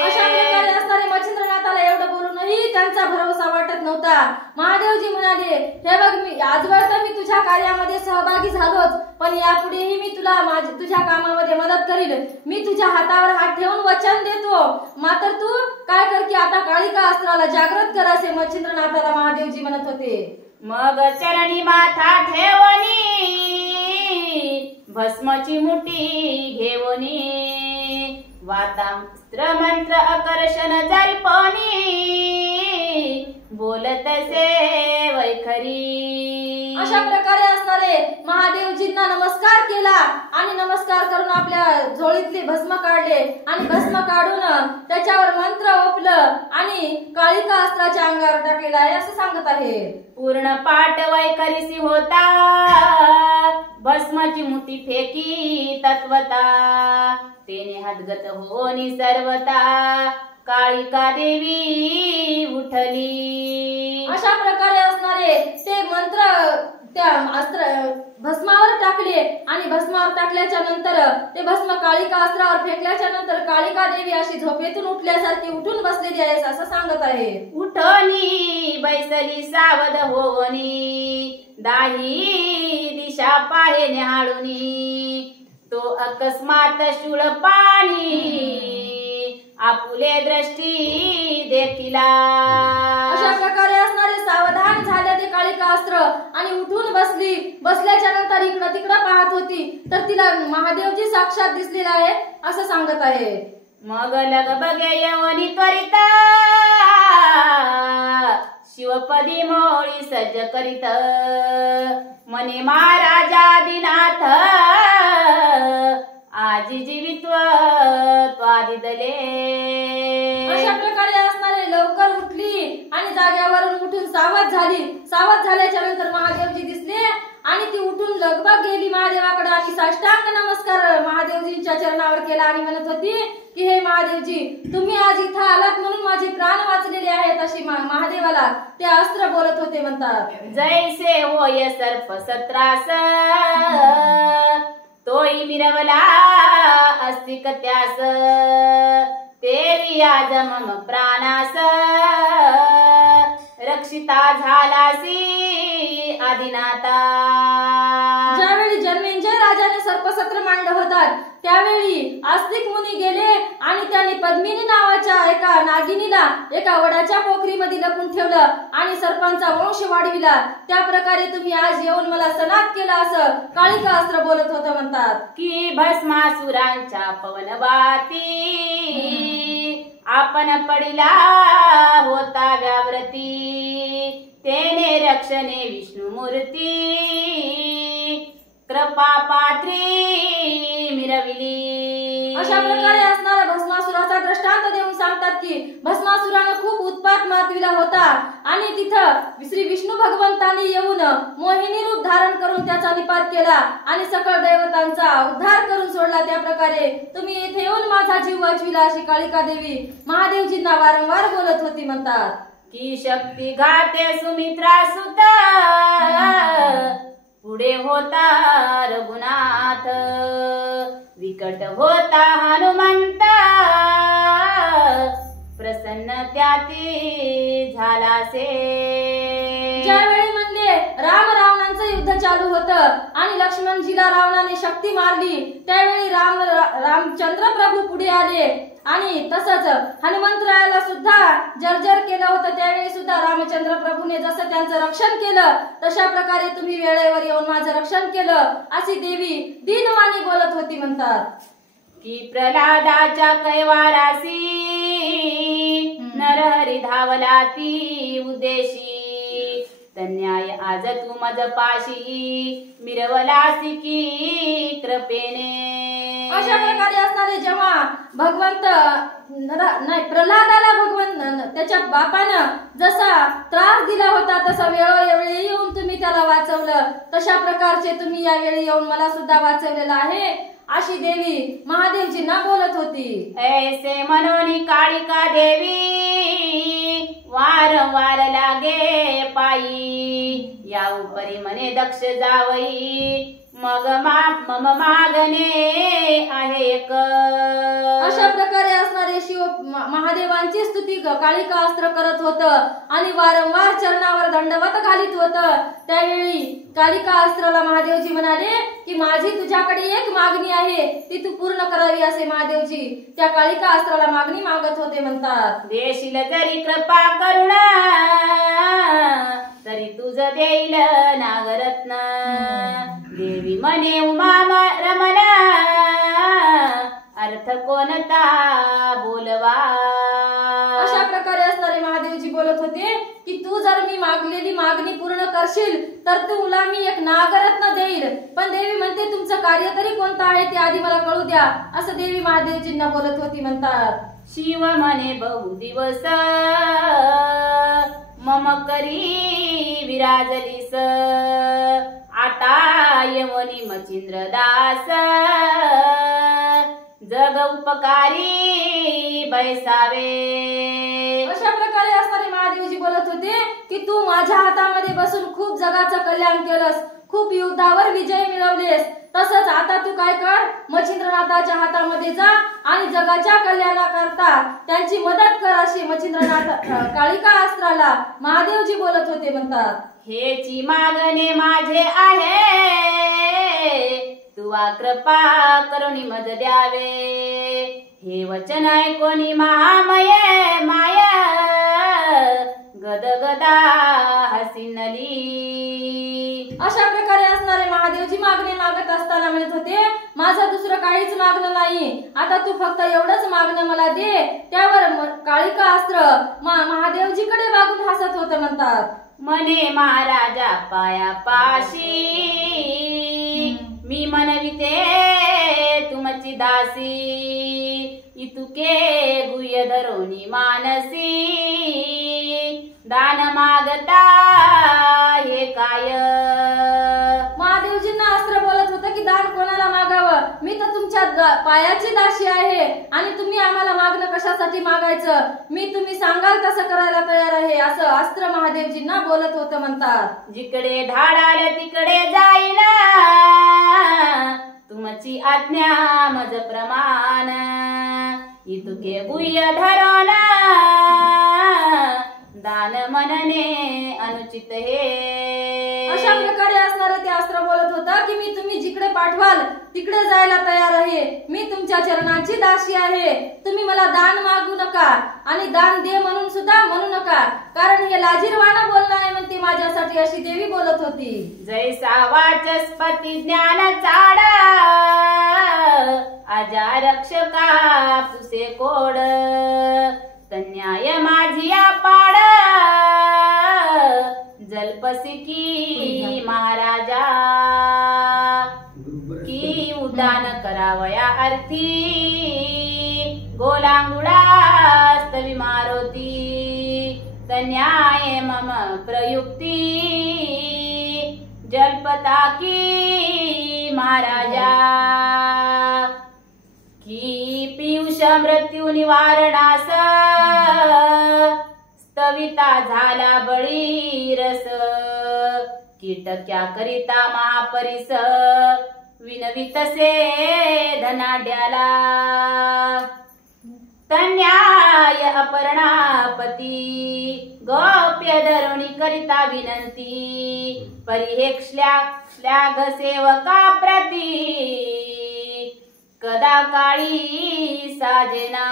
अशा प्रकारे असणारे मच्छिंद्रनाथाला एवढं बोलूनही त्यांचा भरोसा वाटत नव्हता. महादेवजी म्हणाले हे बघ मी आजवर तर मी तुझ्या कार्यामध्ये सहभागी झालोच पण यापुढेही मी तुला तुझ्या कामामध्ये मदत करील. मी तुझ्या हातावर हात ठेवून वचन देतो मात्र तू काय कर की आता काळिका अस्त्राला जागृत कर असे मच्छिंद्रनाथाला महादेवजी म्हणत होते. मग चरणी माथा ठेवणी भस्मची मुठी घेवणी वातास्त्र मंत्र आकर्षण जल्पणी बोलत से वैखरी. अशा प्रकारे असणारे महादेवजींना त्यांना नमस्कार केला आणि नमस्कार करून आपल्या झोळीतले भस्म काढले आणि भस्म काढून त्याच्यावर मंत्र ओपलं आणि काळिका अस्त्राच्या अंगावर टाकलेला आहे असं सांगत आहे. पूर्ण पाठ वैकरिसी होता भस्माची मुठी फेकी तत्वता तेने हातगत होनी सर्वता काळिका देवी उठली. अशा प्रकारे असणारे ते मंत्र त्या अस्त्र भस्मावर टाकले आणि भस्मावर टाकल्याच्या नंतर ते भस्म काळिका अस्त्रावर फेकल्याच्या नंतर काळिका देवी अशी झोपेतून उठल्यासारखी उठून बसलेली आहे असं सांगत आहे. उठोनी बैसली सावध होनी दाही दिशा पाहे निहाळूनी तो अकस्मात शूळ पाणी आपुले दृष्टी देखिला. अशा प्रकारे असणारे सावधान झाले ते काळिका अस्त्र आणि उठून बसली. बसल्याच्या नंतर इकडं तिकडं पाहत होती तर तिला महादेवजी साक्षात दिसलेला आहे असं सांगत आहे. मग लग बगे यवनी त्वरित शिवपदी मोळी सज्ज करीत मने महाराजादिनाथ आजी जीवित्व त्वादिदले. अशा प्रकारे असणारे लवकर उठली आणि जाग्यावरून उठून सावध झाली. सावध झाल्याच्या नंतर महादेवजी दिसले आणि ती उठून लगबग गेली महादेवाकडे आणि साष्टांग नमस्कार महादेवजींच्या चरणावर केला आणि म्हणत होती की हे महादेवजी तुम्ही आज इथं आलात म्हणून माझे प्राण वाचलेले आहेत अशी महादेवाला ते अस्त्र बोलत होते म्हणतात. जैसे होय सर्प सत्रास तोही मिरवला अस्तिक त्यास तेवी आज मम प्राणास रक्षिता झालासी आदिनाथा. ज्यावेळी जन्मेंजय राजाने सर्पसत्र मांडलं होतात त्यावेळी आस्तिक मुनी गेले आणि त्यांनी पद्मिनी नावाच्या एका नागिनीला एका वडाच्या पोखरीमध्ये लपून ठेवलं आणि सर्पांचा वंश वाढविला. त्या प्रकारे तुम्ही आज येऊन मला सनात केला असं काळिका अस्त्र बोलत होतं म्हणतात. की भस्मासुरांच्या पवनवाती आपण पडिला होता व्याव्रती तेने रक्षणे विष्णुमूर्ती कृपा पात्री मिरविली. अशा प्रकारे असणारा भस्मासुराचा दृष्टांत देऊन सांगतात की भस्मासुरानं खूप उत्पात माजविला होता आणि तिथं श्री विष्णू भगवंतांनी येऊन मोहिनी रूप धारण करून त्याचा निपात केला आणि सकळ दैवतांचा उद्धार करून सोडला. त्या प्रकारे तुम्ही इथे येऊन माझा जीव वाचविला अशी काळिका देवी महादेवजींना वारंवार बोलत होती म्हणतात. की शक्ती घाते सुमित्रा सुता पुढे होता रघुनाथ विकट होता हनुमंत प्रसन्न त्याती झालासे. ज्यावेळी म्हणले राम रावणांचं युद्ध चालू होतं आणि लक्ष्मणजीला रावणाने शक्ती मारली त्यावेळी रामचंद्र प्रभू पुढे आले आणि तसंच हनुमंतरायाला सुद्धा जर्जर केलं होतं. त्यावेळी सुद्धा रामचंद्र प्रभूने जसं त्यांचं रक्षण केलं तशा प्रकारे तुम्ही वेळेवर येऊन माझं रक्षण केलं अशी देवी दीनवाणी बोलत होती म्हणतात. की प्रल्हादाच्या कैवारासी नरहरी धावला ती उद्देशी तन्याय आज तू मज पाशी मिरवलासी की कृपेने. अशा प्रकारे असणारे जेव्हा भगवंत नाही प्रल्हादाला भगवंत त्याच्या बापानं जसा त्रास दिला होता तसा वेळोवेळी येऊन तुम्ही त्याला वाचवलं तशा प्रकारचे तुम्ही यावेळी येऊन मला सुद्धा वाचवलेलं आहे अशी देवी महादेवजींना बोलत होती. ऐसे मनोनी काळिका देवी वारंवार लागे पायी या उपरी मने दक्ष जावई मग मम मागणे आहे एक. अशा प्रकारे असणारे शिव महादेवांची स्तुती काळिका अस्त्र करत होत आणि वारंवार चरणावर दंडवत घालीत होत. त्यावेळी काळिका अस्त्राला महादेवजी म्हणाले की माझी तुझ्याकडे एक मागणी आहे ती तू पूर्ण करावी असे महादेवजी त्या काळिका अस्त्राला मागणी मागत होते म्हणतात. देशील जरी कृपा करुणा तरी तुझ देईल नागरत्न देवी मने उमा रमणा अर्थ कोणता बोलवा. अशा प्रकारे असणारे महादेवजी बोलत होते की तू जर मी कोणी मागलेली मागणी पूर्ण करशील तर तुला मी एक नागरत्न देईल. पण देवी म्हणते तुमचं कार्य तरी कोणतं आहे ते आधी मला कळू द्या, असं देवी महादेवजींना बोलत होती. म्हणतात शिव म्हणे बहु दिवस मम करी विराजलीस, आता यमनी मचिंद्र दास जग उपकारी बैसावे. अशा प्रकारे असणारे महादेवजी बोलत होते की तू माझ्या हातामध्ये बसून खूप जगाचं कल्याण केलंस, खूप युद्धावर विजय मिळवलेस. तसंच आता तू काय कर, मच्छिंद्रनाथाच्या हातामध्ये जा आणि जगाच्या कल्याणाकरता त्यांची मदत कर, अशी मच्छिंद्रनाथ कालिका अस्त्राला महादेवजी बोलत होते. म्हणतात हेची मागणे माझे आहे, तुवा कृपा करुणी मज द्यावे. हे वचन ऐकोनी महामये माया गदगदा हसिनली. अशा प्रकारे असणारे महादेवजी मागणे मागत असताना म्हणत होते माझं दुसरं काहीच मागणं नाही, आता तू फक्त एवढंच मागणं मला दे. त्यावर कालिका अस्त्र महादेवजीकडे बघून हसत होतं. म्हणतात मने महाराजा पाया पाशी, मी मनविते तुमची दासी. इतुके गुह्य धरोनी मानसी, दान मागता हे काय. महादेवजींना अस्त्र बोलत होतं की दान कोणाला मागावं, मी तर तुमच्या पायाची दासी आहे आणि तुम्ही आम्हाला मागणं कशासाठी मागायचं, मी तुम्ही सांगाल तसं करायला तयार आहे, असं अस्त्र महादेवजींना बोलत होतं. म्हणतात जिकडे धाड आलं तिकडे जाईल, तुमची आज्ञा मज प्रमाण. इतुके गुह्य धरोन दान मनने अनुचित हे. अशा प्रकारे असणारे ते अस्त्र बोलत होतं की मी तुम्ही जिकडे पाठवाल तिकडे जायला तयार आहे, मी तुमच्या चरणाची दासी आहे. तुम्ही मला दान मागू नका आणि दान दे म्हणून सुद्धा म्हणू नका, कारण हे लाजीरवाणं बोलणं आहे म्हणते माझ्यासाठी, अशी देवी बोलत होती. जैसा वाचस्पती ज्ञान चाड, आजा रक्षका पुसे कोड. तन्याय माझिया पाड, जलपसिकी महाराजा. की उदान करावया अर्थी, गोलांगुडास्तवी मारोती. तन्याय मम प्रयुक्ती, जलपता की महाराजा. की पियुष मृत्यू निवारणास, स्तविता झाला बळी रस. कीटक्या करिता महापरिस, विनवितसे धनाढ्याला. तन्याय अपर्णापती, गोप्य धरुणी करिता विनंती. परिहेक्ष्ल्या श्लाघ सेवका प्रती, कदा काळी साजेना.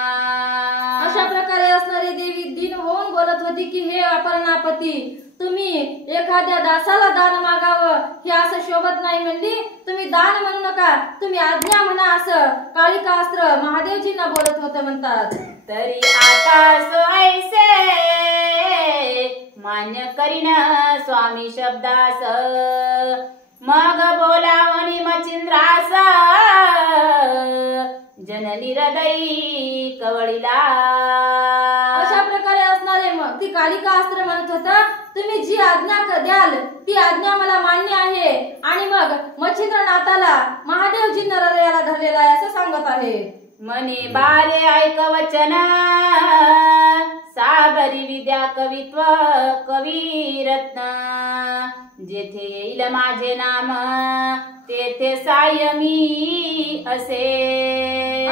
अशा प्रकारे असणारी देवी दिन होऊन बोलत होती की हे अपर्णापती, तुम्ही एखाद्या दासाला दान मागावं हे असं शोभत नाही म्हणली, तुम्ही दान म्हणू नका, तुम्ही आज्ञा म्हणा, असं कालिका अस्त्र महादेवजींना बोलत होतं. म्हणतात तरी आता सोयसे मान्य करीन स्वामी शब्दास, मग बोलावणी मचिंद्रास. जननी हृदयी कवळीला. अशा प्रकारे असणारे मग ती कालिका अस्त्र म्हणत होता तुम्ही जी आज्ञा द्याल ती आज्ञा मला मान्य आहे. आणि मग मच्छिंद्रनाथाला महादेवजींना हृदयाला धरलेला आहे असं सांगत आहे. मने बारे ऐक वचन, साबरी विद्या कवित्व कवी रत्न. जेथे येईल माझे नाम, तेथे सायमी असे.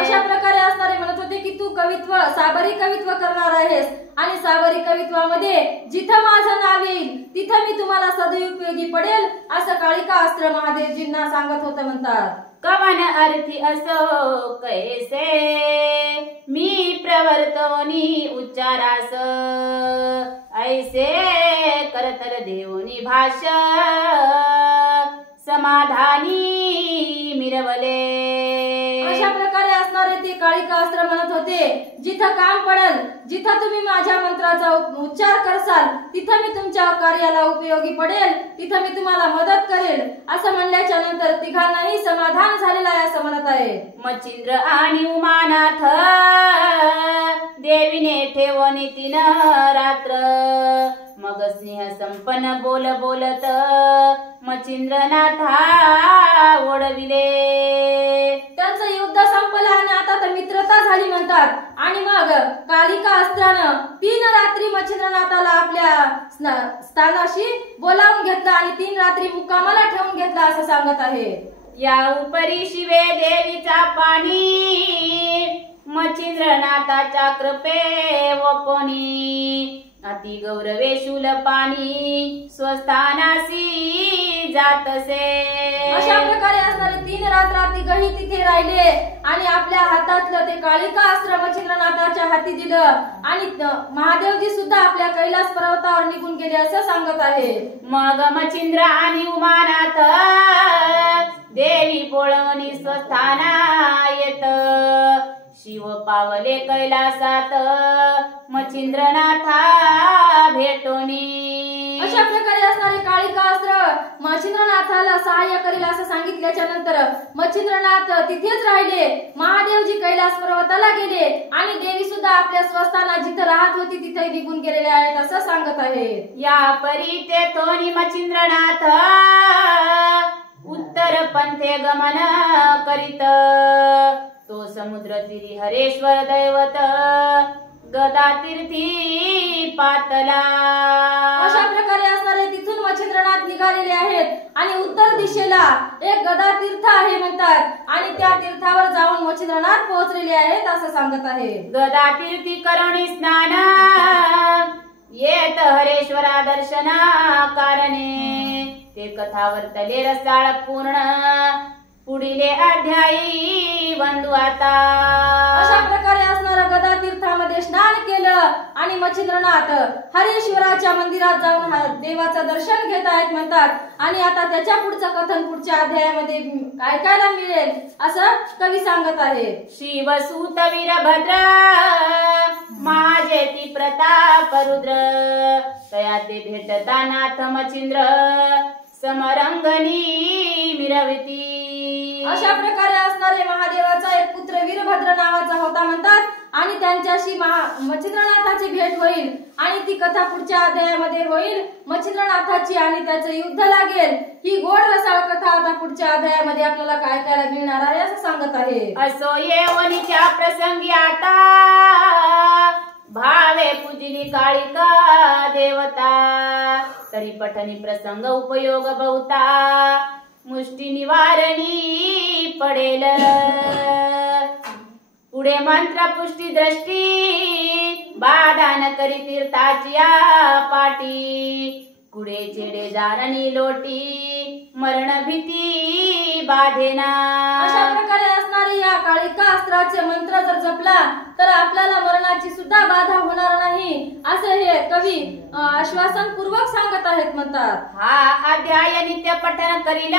अशा प्रकारे असणारे म्हणत होते की तू कवित्व साबरी कवित्व करणार आहेस आणि साबरी कवित्वामध्ये जिथं माझं नाव येईल तिथं मी तुम्हाला सदैवोपयोगी पडेल असं कालिका अस्त्र महादेवजींना सांगत होतं. म्हणतात कवन अर्थी असो कैसे, मी प्रवर्तवनी उच्चारास. ऐसे करतर देवनी भाष्य, समाधानी मिरवले. अशा प्रकारे असणारे ते काळी कालिकास्त्र म्हणत होते, जिथं काम पडेल, जिथं तुम्ही माझ्या मंत्राचा उच्चार करसाल, तिथं मी तुमच्या कार्याला उपयोगी पडेल, तिथं मी तुम्हाला मदत करेल असं म्हणल्याच्या नंतर तिघांनाही समाधान झालेलं आहे असं म्हणत आहे. मच्छिंद्र आणि उमानाथ देवीने ठेवणी 3 रात्र. मग स्नेह संपन्न बोलत मच्छिंद्रनाथा ओढविले. त्यांचं युद्ध संपलं आणि आता तर मित्रता झाली म्हणतात. आणि मग कालिका अस्त्रानं 3 रात्री मच्छिंद्रनाथाला आपल्या स्थानाशी बोलावून घेतलं आणि 3 रात्री मुक्कामाला ठेवून घेतला असं सांगत आहे. या उपरी शिवे देवीचा पाणी मच्छिंद्रनाथाच्या कृपे वपनी. अति गौरवे शूल पाणी स्वस्थानासी जातसे. अशा प्रकारे असणारे 3 रात्र तिघही तिथे राहिले आणि आपल्या हातातलं ते कालिका अस्त्र मच्छिंद्रनाथाच्या हाती दिलं आणि महादेवजी सुद्धा आपल्या कैलास पर्वतावर निघून गेले असं सांगत आहे. मग मच्छिंद्र आणि उमानाथ देवी बोळवणी स्वस्थाना येत. शिव पावले कैलासात मच्छिंद्रनाथा भेटोनी. अशा प्रकारे असणारे कालिका अस्त्र मच्छिंद्रनाथाला सहाय्य करेल असं सांगितल्याच्या नंतर मच्छिंद्रनाथ तिथेच राहिले. महादेवजी कैलास पर्वताला गेले आणि देवी सुद्धा आपल्या स्वस्थाना जिथे राहत होती तिथे निघून गेलेले आहेत असं सांगत आहे. या परी ते थोनी मच्छिंद्रनाथ उत्तर पंथे गमन करीत. तो समुद्र तीरी हरेश्वर दैवत गदा तीर्थी पातला. अशा प्रकारे असणारे तिथून मच्छिंद्रनाथ निघालेले आहेत आणि उत्तर दिशेला एक गदा तीर्थ आहे म्हणतात आणि त्या तीर्थावर जाऊन मच्छिंद्रनाथ पोहोचलेले आहेत असं सांगत आहे. गदा तीर्थी करुणी स्नान येत हरेश्वरा दर्शना कारणे. ते कथा वर्तले रसाळ पूर्ण पुढीले अध्यायी वंदू आता. अशा प्रकारे असणारा गदा तीर्थामध्ये स्नान केलं आणि मच्छिंद्रनाथ हरेश्वराच्या मंदिरात जाऊन देवाचं दर्शन घेत आहेत म्हणतात. आणि आता त्याच्या पुढचं कथन पुढच्या अध्यायामध्ये ऐकायला मिळेल असं कवी सांगत आहे. शिवसूत वीरभद्र महाजेती प्रताप रुद्र. तया ते भेटता नाथ मच्छिंद्र समरंगणी मिरविती. अशा प्रकारे असणारे महादेवाचा एक पुत्र वीरभद्र नावाचा होता म्हणतात आणि त्यांच्याशी मच्छिंद्रनाथाची भेट होईल आणि ती कथा पुढच्या अध्यायामध्ये होईल मच्छिंद्रनाथाची आणि त्याचं युद्ध लागेल. ही गोड रसाळ कथा आता पुढच्या अध्यायामध्ये आपल्याला काय ऐकायला मिळणार आहे असं सांगत आहे. असो येवनीच्या प्रसंगी आता भावे पूजिनी काळिका देवता. तरी पठनी प्रसंग उपयोग बहुता मुष्टी निवारणी पडेल. पुढे मंत्र पुष्टी दृष्टी बाधान करी तीर्थाची पाटी. पुढे चेडे जारणी लोटी मरण भीती बाधेना. अशा प्रकारे असणारे या कालिका अस्त्राचे मंत्र जर जपला तर आपल्याला मरणाची सुद्धा बाधा होणार नाही असं हे कवी आश्वासन पूर्वक सांगत आहेत म्हणतात. हा अध्याय नित्य पठन करील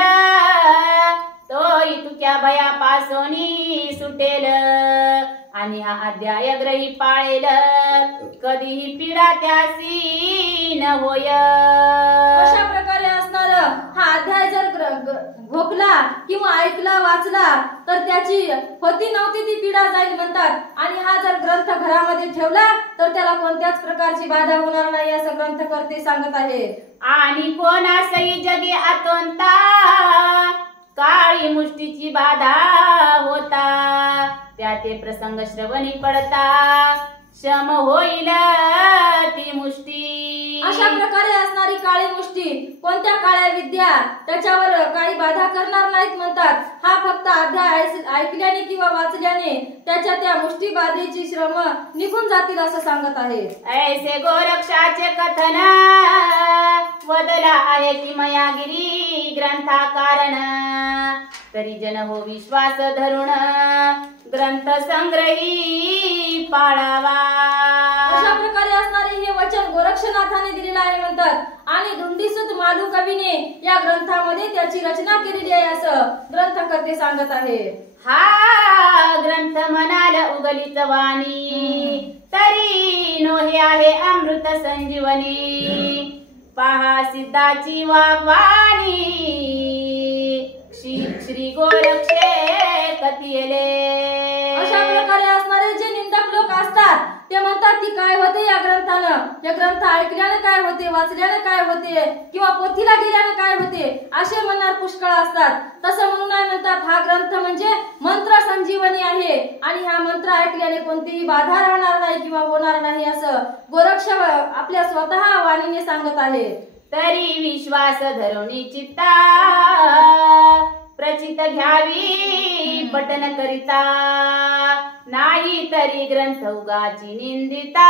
तो इतुक्या भयापासोनी सुटेल. आणि हा अध्याय ग्रही पाळेल कधीही पीडा त्यासी न होय. अशा प्रकारे असणार हा अध्याय जर घोकला किंवा ऐकला वाचला तर त्याची होती नव्हती ती पीडा जाईल म्हणतात. आणि हा जर ग्रंथ घरामध्ये ठेवला तर त्याला कोणत्याच प्रकारची बाधा होणार नाही असं ग्रंथकर्ते सांगत आहेत. आणि कोणासही जगी आतोंता काळी मुष्टीची बाधा होता. त्या ते प्रसंग श्रवणी पडता शम होईल ती मुष्टी. अशा प्रकारे असणारी काळी मुष्टी कोणत्या काळ्या विद्या त्याच्यावर काही बाधा करणार नाहीत म्हणतात. हा फक्त अध्याय ऐकल्याने किंवा वाचल्याने त्याच्या त्या मुष्टी बाधेची श्रम निघून जातील असं सांगत आहे. ऐसे गोरक्षाचे कथन वदला आहे की मयागिरी ग्रंथा कारण. तरी जन हो विश्वास धरुण ग्रंथ संग्रही पाळावा. अशा प्रकारे असणारे हे वचन गोरक्षनाथाने दिलेलं आहे म्हणतात. आणि धुंडीसुत मालू कवीने या ग्रंथामध्ये त्याची रचना केलेली आहे असं ग्रंथकर्ते सांगत आहे. हा ग्रंथ म्हणाल उगलीच वाणी, तरी नो हे आहे अमृत संजीवनी. पहा सिद्धाची वागवाणी, श्री गोरक्षे कथियले. अशा प्रकारे असणारे जे निंदक लोक असतात ते म्हणतात की काय होते या ग्रंथानं, हे ग्रंथ ऐकल्याने काय होते, वाचल्याने काय होते, किंवा पोथीला गेल्याने काय होते, असे म्हणणार पुष्कळ असतात. तसं म्हणून नाही म्हणतात, हा ग्रंथ म्हणजे मंत्र संजीवनी आहे आणि हा मंत्र ऐकल्याने कोणतीही बाधा राहणार नाही किंवा होणार नाही असं गोरक्ष आपल्या स्वतः वाणीने सांगत आहे. तरी विश्वास धरुणी चित्ता, प्रचित घ्यावी पठन करिता. नाही तरी ग्रंथ उगाची निंदिता,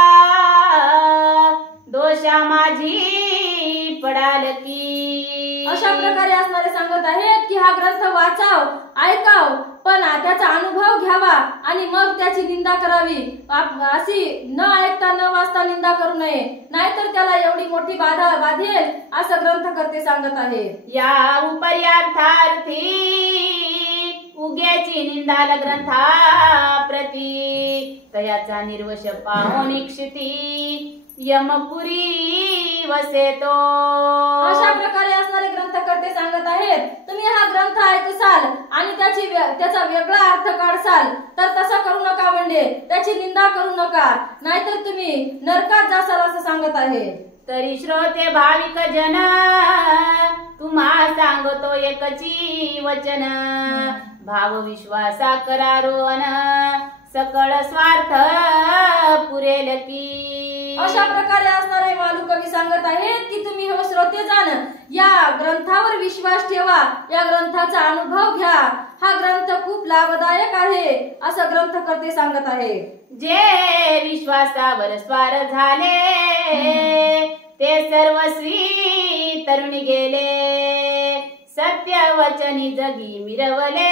दोषा माझी पडाल की. अशा प्रकारे असणारे सांगत आहेत की हा ग्रंथ वाचाव, ऐकाव, पण त्याचा अनुभव घ्यावा आणि मग त्याची निंदा करावी. अशी न ऐकता न वाचता निंदा करू नये, नाहीतर त्याला एवढी मोठी बाधा बाधेल असं ग्रंथकर्ते सांगत आहे. या उपरी अर्थार्थी उग्याची निंदाल ग्रंथा प्रती, तयाचा निर्वश पाहोनी क्षिती यमपुरी वसेतो. अशा प्रकारे असणारे ग्रंथकर्ते सांगत आहेत, तुम्ही हा ग्रंथ ऐकसाल आणि त्याचा वेगळा अर्थ काढसाल तर तसं करू नका, म्हणजे त्याची निंदा करू नका, नाहीतर तुम्ही नरकात जासाल असं सांगत आहे. तरी श्रोते भाविक जन, तुम्हा सांगतो एकची वचन. भाव विश्वासा करारोहन, सकळ स्वार्थ पुरेल की. अशा प्रकारे असणारे मालू कवी सांगत आहेत की तुम्ही हो श्रोतेजन या ग्रंथावर विश्वास ठेवा, या ग्रंथाचा अनुभव घ्या, हा ग्रंथ खूप लाभदायक आहे असं ग्रंथकर्ते सांगत आहे. जे विश्वासावर स्वार झाले, ते सर्वस्वी तरुणी गेले. सत्य वचनी जगी मिरवले,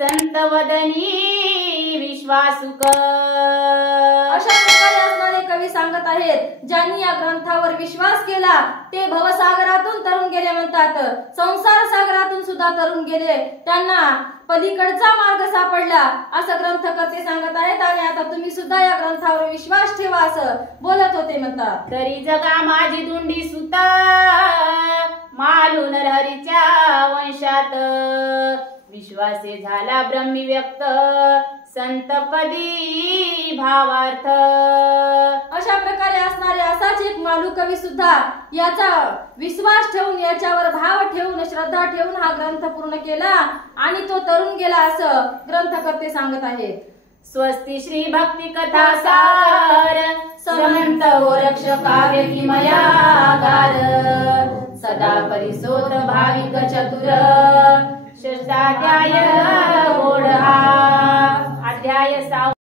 संत वदनी विश्वासुक. अशा प्रकारे असणारे कवी सांगत आहेत, ज्यांनी या ग्रंथावर विश्वास केला ते भवसागरातून तरुण गेले म्हणतात, संसार सागरातून सुद्धा तरुण गेले, त्यांना पलीकडचा मार्ग सापडला असं ग्रंथकर्ते सांगत आहेत. आणि आता तुम्ही सुद्धा या ग्रंथावर विश्वास ठेवा असं बोलत होते म्हणतात. तरी जगा माझी दुंडी सुत, मालू नरहरीच्या वंशात. विश्वासे झाला ब्रह्मी व्यक्त, संतपदी भावार्थ. अशा प्रकारे असणारे असाच एक मालू कवी सुद्धा याचा विश्वास ठेवून, याच्यावर भाव ठेवून, श्रद्धा ठेवून हा ग्रंथ पूर्ण केला आणि तो तरुण गेला असं ग्रंथकर्ते सांगत आहेत. स्वस्ती श्री भक्ती कथा सार, समंत गोरक्ष काव्य किमया गार. सदा परिसोत भाविक चतुर, षष्ठाध्याय गोड हा. अध्याय 6.